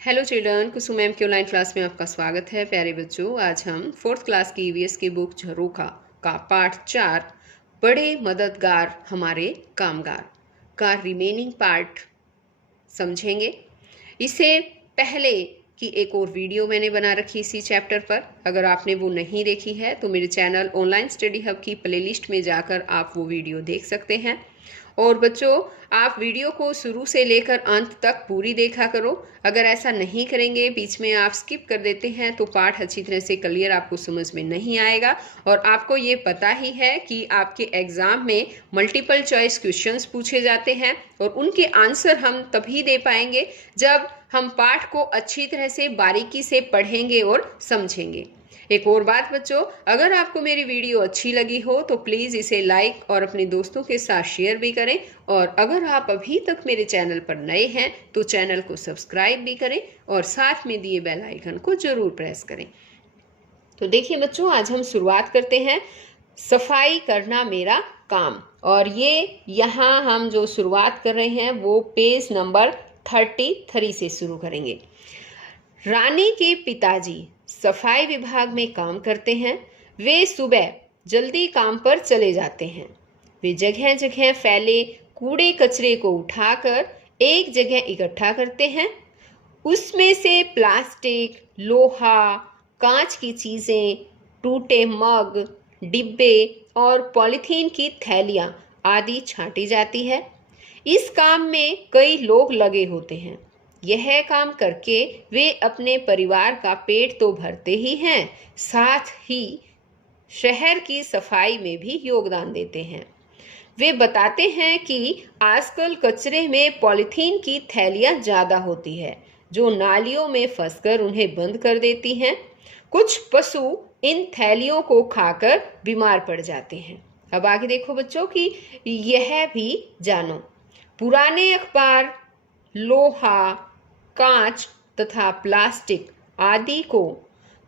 Hello children, कुसुम ma'am की online class में आपका स्वागत है। प्यारे बच्चों, आज हम फोर्थ क्लास की ईवीएस की बुक झरोखा का पार्ट 4 बड़े मददगार हमारे कामगार का रिमेनिंग पार्ट समझेंगे। इससे पहले कि एक और वीडियो मैंने बना रखी इसी चैप्टर पर, अगर आपने वो नहीं देखी है तो मेरे चैनल ऑनलाइन स्टडी हब की प्लेलिस्ट में जाकर आप वो वीडियो देख सकते हैं। और बच्चों, आप वीडियो को शुरू से लेकर अंत तक पूरी देखा करो। अगर ऐसा नहीं करेंगे, बीच में आप स्किप कर देते हैं, तो पाठ अच्छी तरह से क्लियर आपको समझ में नहीं आएगा। और आपको ये पता ही है कि आपके एग्जाम में मल्टीपल चॉइस क्वेश्चंस पूछे जाते हैं और उनके आंसर हम तभी दे पाएंगे जब हम पाठ को अच्छी तरह से बारीकी से पढ़ेंगे और समझेंगे। एक और बात बच्चों, अगर आपको मेरी वीडियो अच्छी लगी हो तो प्लीज़ इसे लाइक और अपने दोस्तों के साथ शेयर भी करें। और अगर आप अभी तक मेरे चैनल पर नए हैं तो चैनल को सब्सक्राइब भी करें और साथ में दिए बेल आइकन को जरूर प्रेस करें। तो देखिए बच्चों, आज हम शुरुआत करते हैं सफाई करना मेरा काम। और ये यहाँ हम जो शुरुआत कर रहे हैं वो पेज नंबर 33 से शुरू करेंगे। रानी के पिताजी सफाई विभाग में काम करते हैं। वे सुबह जल्दी काम पर चले जाते हैं। वे जगह जगह फैले कूड़े कचरे को उठाकर एक जगह इकट्ठा करते हैं। उसमें से प्लास्टिक, लोहा, कांच की चीजें, टूटे मग, डिब्बे और पॉलीथीन की थैलियां आदि छांटी जाती है। इस काम में कई लोग लगे होते हैं। यह काम करके वे अपने परिवार का पेट तो भरते ही हैं, साथ ही शहर की सफाई में भी योगदान देते हैं। वे बताते हैं कि आजकल कचरे में पॉलीथीन की थैलियां ज़्यादा होती है, जो नालियों में फंसकर उन्हें बंद कर देती हैं। कुछ पशु इन थैलियों को खाकर बीमार पड़ जाते हैं। अब आगे देखो बच्चों कि यह भी जानो। पुराने अखबार, लोहा, कांच तथा प्लास्टिक आदि को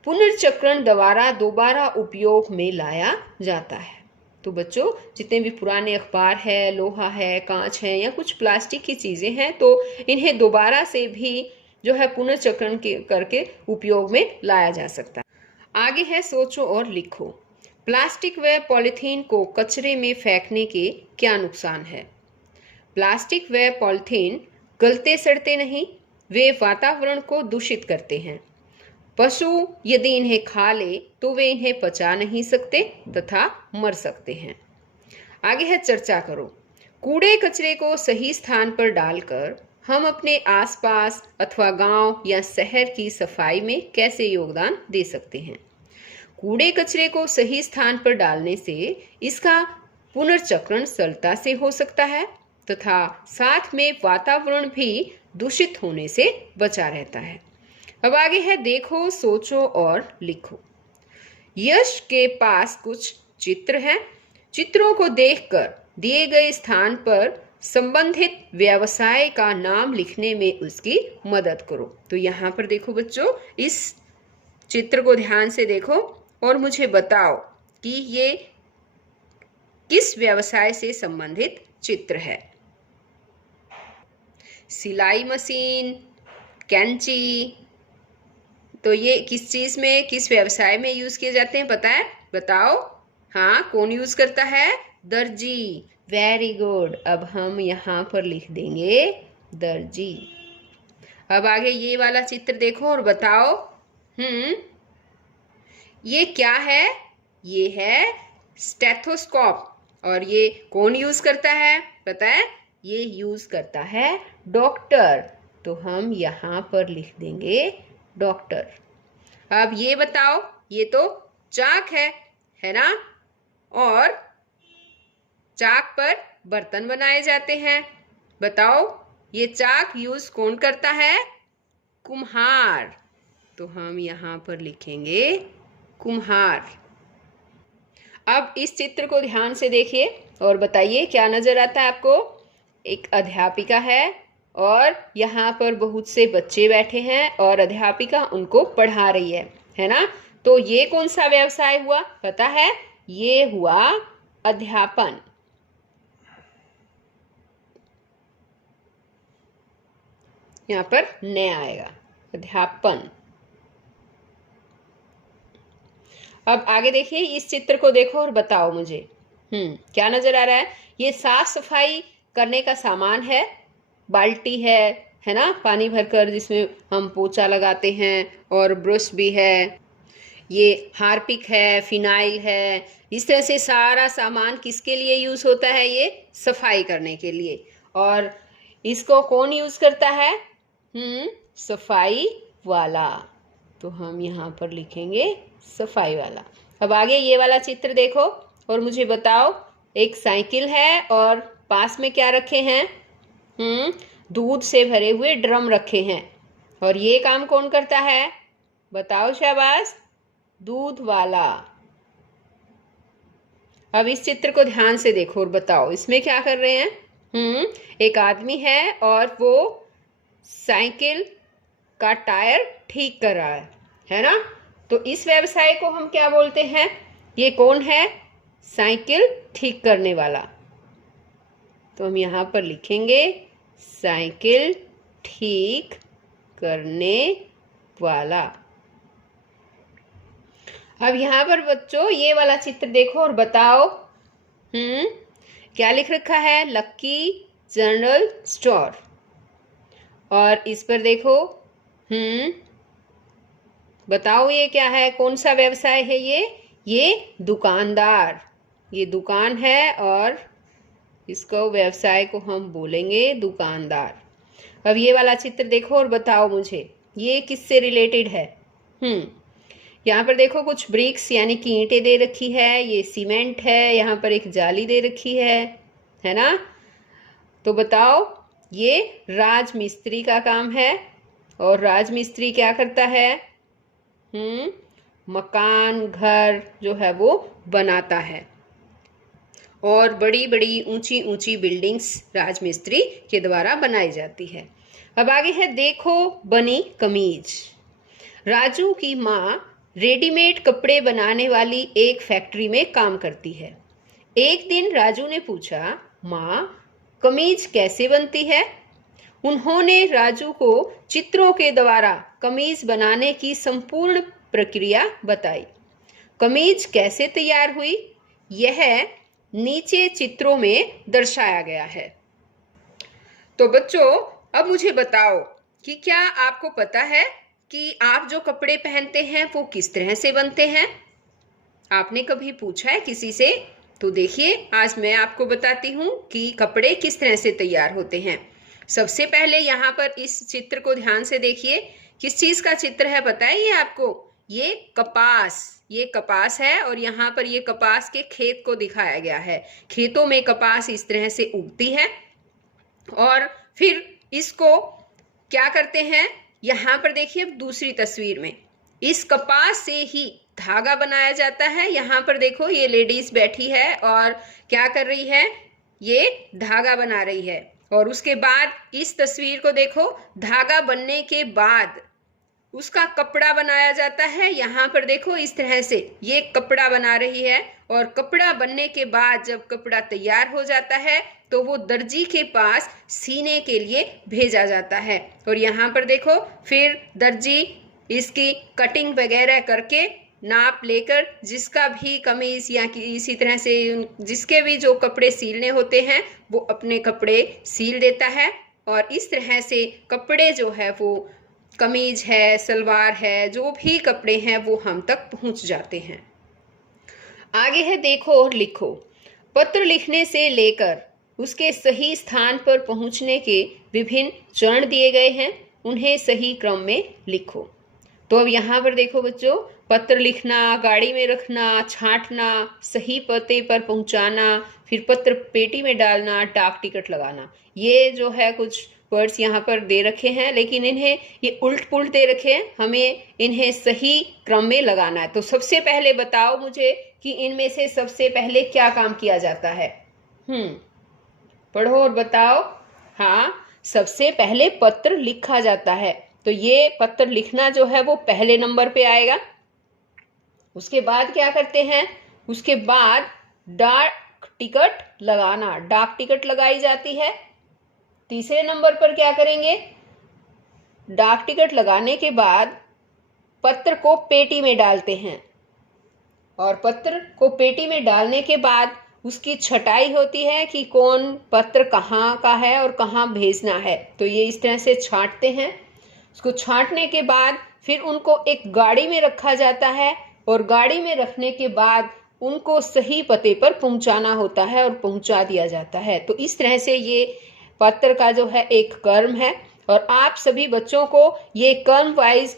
पुनर्चक्रण द्वारा दोबारा उपयोग में लाया जाता है। तो बच्चों, जितने भी पुराने अखबार है, लोहा है, कांच है या कुछ प्लास्टिक की चीजें हैं, तो इन्हें दोबारा से भी जो है पुनर्चक्रण करके उपयोग में लाया जा सकता है। आगे है सोचो और लिखो। प्लास्टिक व पॉलीथीन को कचरे में फेंकने के क्या नुकसान है? प्लास्टिक व पॉलीथीन गलते सड़ते नहीं, वे वातावरण को दूषित करते हैं। पशु यदि इन्हें खा ले तो वे इन्हें पचा नहीं सकते तथा मर सकते हैं। आगे है चर्चा करो। कूड़े कचरे को सही स्थान पर डालकर हम अपने आसपास अथवा गांव या शहर की सफाई में कैसे योगदान दे सकते हैं? कूड़े कचरे को सही स्थान पर डालने से इसका पुनर्चक्रण सरलता से हो सकता है तथा साथ में वातावरण भी दूषित होने से बचा रहता है। अब आगे है देखो, सोचो और लिखो। यश के पास कुछ चित्र हैं। चित्रों को देखकर दिए गए स्थान पर संबंधित व्यवसाय का नाम लिखने में उसकी मदद करो। तो यहाँ पर देखो बच्चों, इस चित्र को ध्यान से देखो और मुझे बताओ कि ये किस व्यवसाय से संबंधित चित्र है। सिलाई मशीन, कैंची, तो ये किस चीज में, किस व्यवसाय में यूज किए जाते हैं पता है? बताओ। हाँ, कौन यूज करता है? दर्जी। Very good. अब हम यहाँ पर लिख देंगे दर्जी। अब आगे ये वाला चित्र देखो और बताओ। ये क्या है? ये है स्टेथोस्कोप। और ये कौन यूज करता है पता है? ये यूज करता है डॉक्टर। तो हम यहाँ पर लिख देंगे डॉक्टर। अब ये बताओ, ये तो चाक है ना? और चाक पर बर्तन बनाए जाते हैं। बताओ, ये चाक यूज कौन करता है? कुम्हार। तो हम यहाँ पर लिखेंगे कुम्हार। अब इस चित्र को ध्यान से देखिए और बताइए क्या नजर आता है आपको? एक अध्यापिका है और यहाँ पर बहुत से बच्चे बैठे हैं और अध्यापिका उनको पढ़ा रही है ना? तो ये कौन सा व्यवसाय हुआ पता है? ये हुआ अध्यापन। यहाँ पर न आएगा। अध्यापन। अब आगे देखिए, इस चित्र को देखो और बताओ मुझे क्या नजर आ रहा है। ये साफ सफाई करने का सामान है, बाल्टी है ना, पानी भरकर जिसमें हम पोछा लगाते हैं, और ब्रश भी है, ये हार्पिक है, फिनाइल है। इस तरह से सारा सामान किसके लिए यूज होता है, ये सफाई करने के लिए। और इसको कौन यूज करता है, सफाई वाला। तो हम यहाँ पर लिखेंगे सफाई वाला। अब आगे ये वाला चित्र देखो और मुझे बताओ, एक साइकिल है और पास में क्या रखे हैं, दूध से भरे हुए ड्रम रखे हैं। और ये काम कौन करता है, बताओ शाबाश, दूध वाला। अब इस चित्र को ध्यान से देखो और बताओ, इसमें क्या कर रहे हैं, एक आदमी है और वो साइकिल का टायर ठीक कर रहा है ना। तो इस व्यवसाय को हम क्या बोलते हैं, ये कौन है, साइकिल ठीक करने वाला। तो हम यहाँ पर लिखेंगे साइकिल ठीक करने वाला। अब यहाँ पर बच्चों ये वाला चित्र देखो और बताओ, क्या लिख रखा है, लक्की जनरल स्टोर। और इस पर देखो, बताओ ये क्या है, कौन सा व्यवसाय है ये दुकानदार। ये दुकान है और इसको व्यवसाय को हम बोलेंगे दुकानदार। अब ये वाला चित्र देखो और बताओ मुझे, ये किससे रिलेटेड है। यहाँ पर देखो कुछ ब्रिक्स यानी कि ईंटें दे रखी है, ये सीमेंट है, यहाँ पर एक जाली दे रखी है ना। तो बताओ, ये राजमिस्त्री का काम है। और राजमिस्त्री क्या करता है, मकान घर जो है वो बनाता है। और बड़ी बड़ी ऊंची ऊंची बिल्डिंग्स राजमिस्त्री के द्वारा बनाई जाती है। अब आगे है, देखो बनी कमीज। राजू की माँ रेडीमेड कपड़े बनाने वाली एक फैक्ट्री में काम करती है। एक दिन राजू ने पूछा, माँ कमीज कैसे बनती है। उन्होंने राजू को चित्रों के द्वारा कमीज बनाने की संपूर्ण प्रक्रिया बताई। कमीज कैसे तैयार हुई, यह नीचे चित्रों में दर्शाया गया है। तो बच्चों, अब मुझे बताओ कि क्या आपको पता है कि आप जो कपड़े पहनते हैं वो किस तरह से बनते हैं। आपने कभी पूछा है किसी से? तो देखिए, आज मैं आपको बताती हूँ कि कपड़े किस तरह से तैयार होते हैं। सबसे पहले यहाँ पर इस चित्र को ध्यान से देखिए, किस चीज का चित्र है पता है ये आपको, ये कपास है। और यहाँ पर ये कपास के खेत को दिखाया गया है। खेतों में कपास इस तरह से उगती है और फिर इसको क्या करते हैं, यहाँ पर देखिए दूसरी तस्वीर में, इस कपास से ही धागा बनाया जाता है। यहाँ पर देखो ये लेडीज बैठी है और क्या कर रही है, ये धागा बना रही है। और उसके बाद इस तस्वीर को देखो, धागा बनने के बाद उसका कपड़ा बनाया जाता है। यहाँ पर देखो इस तरह से ये कपड़ा बना रही है। और कपड़ा बनने के बाद जब कपड़ा तैयार हो जाता है तो वो दर्जी के पास सीने के लिए भेजा जाता है। और यहाँ पर देखो फिर दर्जी इसकी कटिंग वगैरह करके नाप लेकर जिसका भी कमीज या इसी तरह से जिसके भी जो कपड़े सीलने होते हैं वो अपने कपड़े सील देता है। और इस तरह से कपड़े जो है वो कमीज है, सलवार है, जो भी कपड़े हैं वो हम तक पहुंच जाते हैं। आगे है, देखो और लिखो। पत्र लिखने से लेकर उसके सही स्थान पर पहुंचने के विभिन्न चरण दिए गए हैं, उन्हें सही क्रम में लिखो। तो अब यहाँ पर देखो बच्चों, पत्र लिखना, गाड़ी में रखना, छांटना, सही पते पर पहुंचाना, फिर पत्र पेटी में डालना, डाक टिकट लगाना, ये जो है कुछ वर्ड्स यहाँ पर दे रखे हैं, लेकिन इन्हें ये उल्ट पुल्ट दे रखे हैं, हमें इन्हें सही क्रम में लगाना है। तो सबसे पहले बताओ मुझे कि इनमें से सबसे पहले क्या काम किया जाता है। पढ़ो और बताओ। हाँ, सबसे पहले पत्र लिखा जाता है। तो ये पत्र लिखना जो है वो पहले नंबर पे आएगा। उसके बाद क्या करते हैं, उसके बाद डाक टिकट लगाना, डाक टिकट लगाई जाती है। तीसरे नंबर पर क्या करेंगे, डाक टिकट लगाने के बाद पत्र को पेटी में डालते हैं और पत्र को पेटी में डालने के बाद उसकी छटाई होती है कि कौन पत्र कहाँ का है और कहाँ भेजना है। तो ये इस तरह से छांटते हैं। उसको छांटने के बाद फिर उनको एक गाड़ी में रखा जाता है और गाड़ी में रखने के बाद उनको सही पते पर पहुंचाना होता है और पहुंचा दिया जाता है। तो इस तरह से ये पत्र का जो है एक क्रम है और आप सभी बच्चों को ये क्रम wise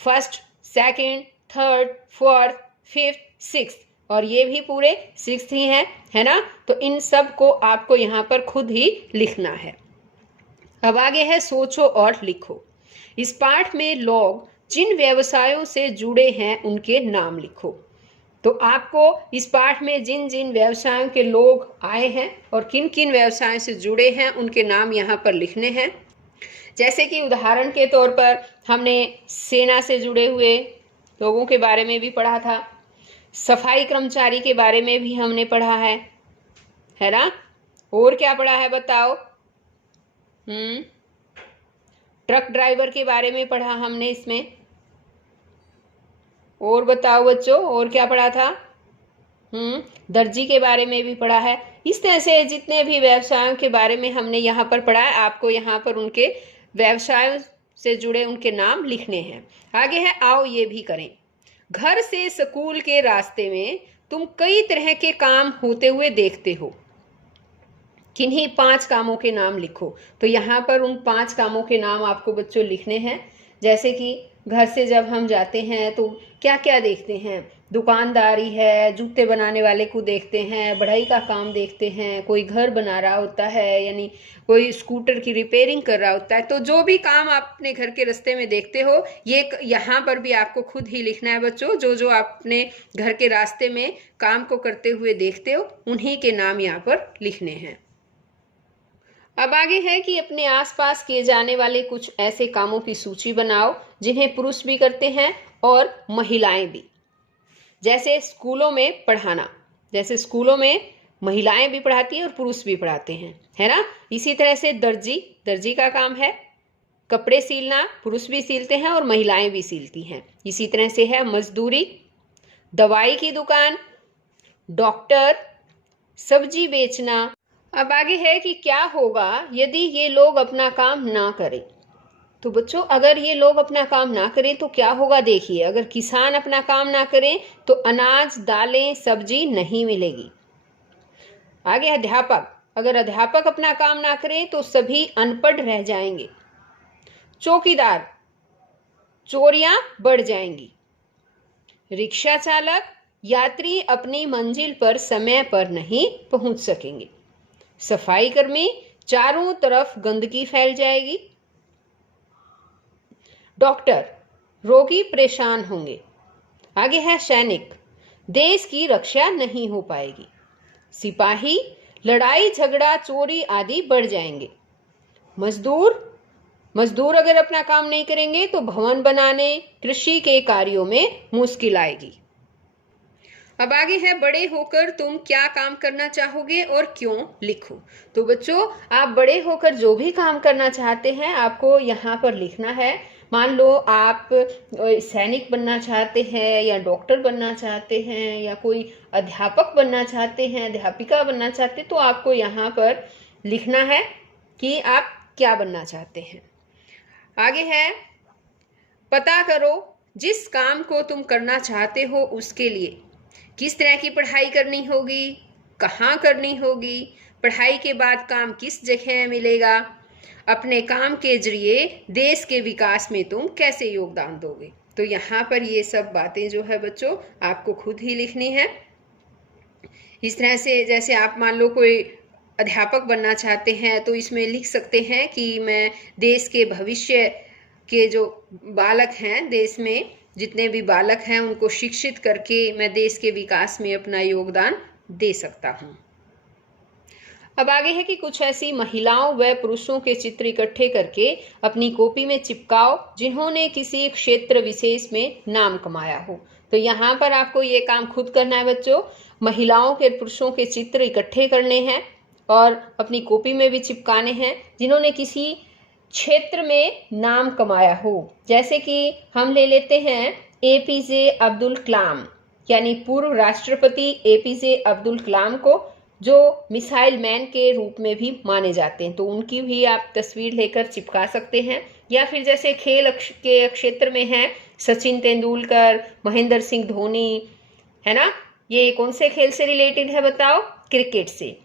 first, second, third, fourth, fifth, sixth और ये भी पूरे सिक्स्थ ही हैं, है ना। तो इन सब को आपको यहाँ पर खुद ही लिखना है। अब आगे है सोचो और लिखो। इस पाठ में लोग जिन व्यवसायों से जुड़े हैं उनके नाम लिखो। तो आपको इस पाठ में जिन जिन व्यवसायों के लोग आए हैं और किन किन व्यवसायों से जुड़े हैं उनके नाम यहाँ पर लिखने हैं। जैसे कि उदाहरण के तौर पर हमने सेना से जुड़े हुए लोगों के बारे में भी पढ़ा था, सफाई कर्मचारी के बारे में भी हमने पढ़ा है ना। और क्या पढ़ा है बताओ? ट्रक ड्राइवर के बारे में पढ़ा हमने इसमें। और बताओ बच्चों, और क्या पढ़ा था? दर्जी के बारे में भी पढ़ा है। इस तरह से जितने भी व्यवसायों के बारे में हमने यहाँ पर पढ़ा है, आपको यहाँ पर उनके व्यवसायों से जुड़े उनके नाम लिखने हैं। आगे है आओ ये भी करें। घर से स्कूल के रास्ते में तुम कई तरह के काम होते हुए देखते हो। किन्हीं 5 कामों के नाम लिखो। तो यहाँ पर उन 5 कामों के नाम आपको बच्चों लिखने हैं। जैसे कि घर से जब हम जाते हैं तो क्या क्या देखते हैं? दुकानदारी है, जूते बनाने वाले को देखते हैं, बढ़ई का काम देखते हैं, कोई घर बना रहा होता है, यानी कोई स्कूटर की रिपेयरिंग कर रहा होता है। तो जो भी काम आप अपने घर के रास्ते में देखते हो, ये यहाँ पर भी आपको खुद ही लिखना है बच्चों। जो जो आप अपने घर के रास्ते में काम को करते हुए देखते हो, उन्हीं के नाम यहाँ पर लिखने हैं। अब आगे है कि अपने आसपास किए जाने वाले कुछ ऐसे कामों की सूची बनाओ जिन्हें पुरुष भी करते हैं और महिलाएं भी। जैसे स्कूलों में पढ़ाना, जैसे स्कूलों में महिलाएं भी पढ़ाती हैं और पुरुष भी पढ़ाते हैं, है ना। इसी तरह से दर्जी का काम है। कपड़े सिलना पुरुष भी सिलते हैं और महिलाएं भी सिलती हैं। इसी तरह से है मजदूरी, दवाई की दुकान, डॉक्टर, सब्जी बेचना। अब आगे है कि क्या होगा यदि ये लोग अपना काम ना करें। तो बच्चों, अगर ये लोग अपना काम ना करें तो क्या होगा? देखिए, अगर किसान अपना काम ना करें तो अनाज, दालें, सब्जी नहीं मिलेगी। आगे अध्यापक, अगर अध्यापक अपना काम ना करें तो सभी अनपढ़ रह जाएंगे। चौकीदार, चोरियां बढ़ जाएंगी। रिक्शा चालक, यात्री अपनी मंजिल पर समय पर नहीं पहुंच सकेंगे। सफाई कर्मी, चारों तरफ गंदगी फैल जाएगी। डॉक्टर, रोगी परेशान होंगे। आगे है सैनिक, देश की रक्षा नहीं हो पाएगी। सिपाही, लड़ाई झगड़ा चोरी आदि बढ़ जाएंगे। मजदूर अगर अपना काम नहीं करेंगे तो भवन बनाने, कृषि के कार्यों में मुश्किल आएगी। अब आगे है बड़े होकर तुम क्या काम करना चाहोगे और क्यों, लिखो। तो बच्चों, आप बड़े होकर जो भी काम करना चाहते हैं आपको यहाँ पर लिखना है। मान लो आप सैनिक बनना चाहते हैं या डॉक्टर बनना चाहते हैं या कोई अध्यापक बनना चाहते हैं, अध्यापिका बनना चाहते हैं, तो आपको यहाँ पर लिखना है कि आप क्या बनना चाहते हैं। आगे है पता करो जिस काम को तुम करना चाहते हो उसके लिए किस तरह की पढ़ाई करनी होगी, कहाँ करनी होगी, पढ़ाई के बाद काम किस जगह मिलेगा, अपने काम के जरिए देश के विकास में तुम कैसे योगदान दोगे। तो यहाँ पर ये सब बातें जो है बच्चों आपको खुद ही लिखनी है। इस तरह से जैसे आप मान लो कोई अध्यापक बनना चाहते हैं तो इसमें लिख सकते हैं कि मैं देश के भविष्य के जो बालक हैं, देश में जितने भी बालक हैं उनको शिक्षित करके मैं देश के विकास में अपना योगदान दे सकता हूँ। अब आगे है कि कुछ ऐसी महिलाओं व पुरुषों के चित्र इकट्ठे करके अपनी कॉपी में चिपकाओ जिन्होंने किसी क्षेत्र विशेष में नाम कमाया हो। तो यहाँ पर आपको ये काम खुद करना है बच्चों। महिलाओं के पुरुषों के चित्र इकट्ठे करने हैं और अपनी कॉपी में भी चिपकाने हैं जिन्होंने किसी क्षेत्र में नाम कमाया हो। जैसे कि हम ले लेते हैं एपीजे अब्दुल कलाम, यानी पूर्व राष्ट्रपति एपीजे अब्दुल कलाम को, जो मिसाइल मैन के रूप में भी माने जाते हैं, तो उनकी भी आप तस्वीर लेकर चिपका सकते हैं। या फिर जैसे खेल के क्षेत्र में है सचिन तेंदुलकर, महेंद्र सिंह धोनी, है ना, ये कौन से खेल से रिलेटेड है बताओ? क्रिकेट से।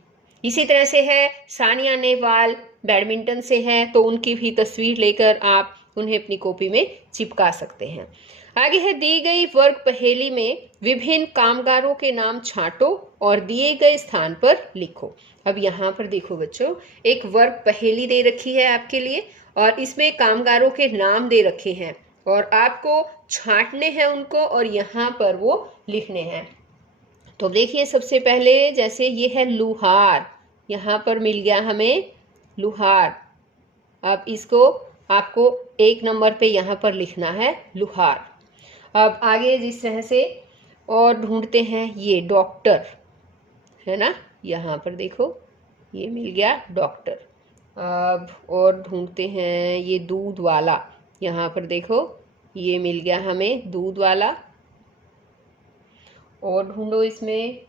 इसी तरह से है सानिया नेहवाल, बैडमिंटन से है, तो उनकी भी तस्वीर लेकर आप उन्हें अपनी कॉपी में चिपका सकते हैं। आगे है दी गई वर्ग पहेली में विभिन्न कामगारों के नाम छांटो और दिए गए स्थान पर लिखो। अब यहाँ पर देखो बच्चों, एक वर्ग पहेली दे रखी है आपके लिए और इसमें कामगारों के नाम दे रखे हैं और आपको छांटने हैं उनको और यहाँ पर वो लिखने हैं। तो देखिए सबसे पहले जैसे ये है लुहार, यहाँ पर मिल गया हमें लुहार। अब इसको आपको 1 नंबर पे यहाँ पर लिखना है लुहार। अब आगे जिस तरह से और ढूंढते हैं, ये डॉक्टर है ना, यहाँ पर देखो ये मिल गया डॉक्टर। अब और ढूंढते हैं ये दूध वाला, यहाँ पर देखो ये मिल गया हमें दूध वाला। और ढूंढो इसमें,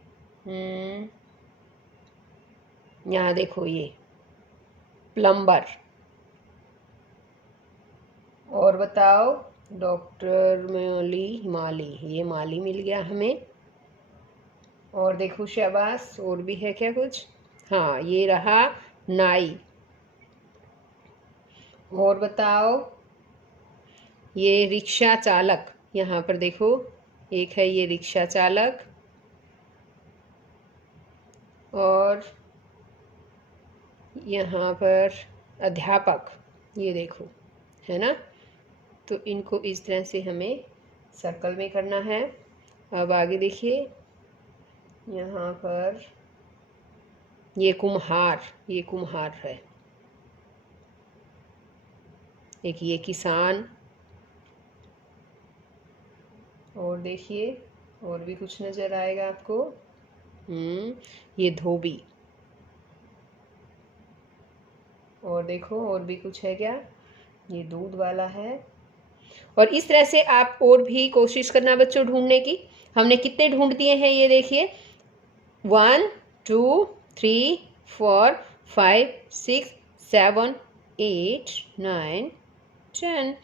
यहाँ देखो ये प्लम्बर। और बताओ डॉक्टर माली, ये माली मिल गया हमें। और देखो शाबाश, और भी है क्या कुछ? हाँ, ये रहा नाई। और बताओ ये रिक्शा चालक, यहाँ पर देखो एक है ये रिक्शा चालक। और यहाँ पर अध्यापक, ये देखो है ना। तो इनको इस तरह से हमें सर्कल में करना है। अब आगे देखिए, यहाँ पर ये कुम्हार, ये कुम्हार है। एक ये किसान। और देखिए और भी कुछ नजर आएगा आपको, ये धोबी। और देखो और भी कुछ है क्या? ये दूध वाला है। और इस तरह से आप और भी कोशिश करना बच्चों ढूंढने की। हमने कितने ढूंढ दिए हैं ये देखिए, 1 2 3 4 5 6 7 8 9 10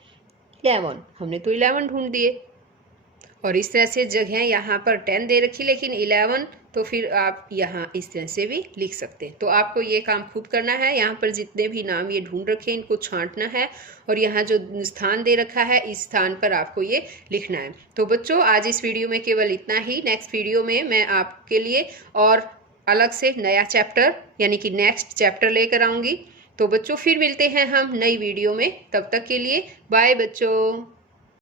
11, हमने तो 11 ढूंढ दिए। और इस तरह से जगह यहाँ पर 10 दे रखी लेकिन 11, तो फिर आप यहाँ इस तरह से भी लिख सकते हैं। तो आपको ये काम खुद करना है। यहाँ पर जितने भी नाम ये ढूंढ रखे हैं इनको छांटना है और यहाँ जो स्थान दे रखा है इस स्थान पर आपको ये लिखना है। तो बच्चों आज इस वीडियो में केवल इतना ही। नेक्स्ट वीडियो में मैं आपके लिए और अलग से नया चैप्टर यानी कि नेक्स्ट चैप्टर लेकर आऊँगी। तो बच्चों फिर मिलते हैं हम नई वीडियो में, तब तक के लिए बाय बच्चों।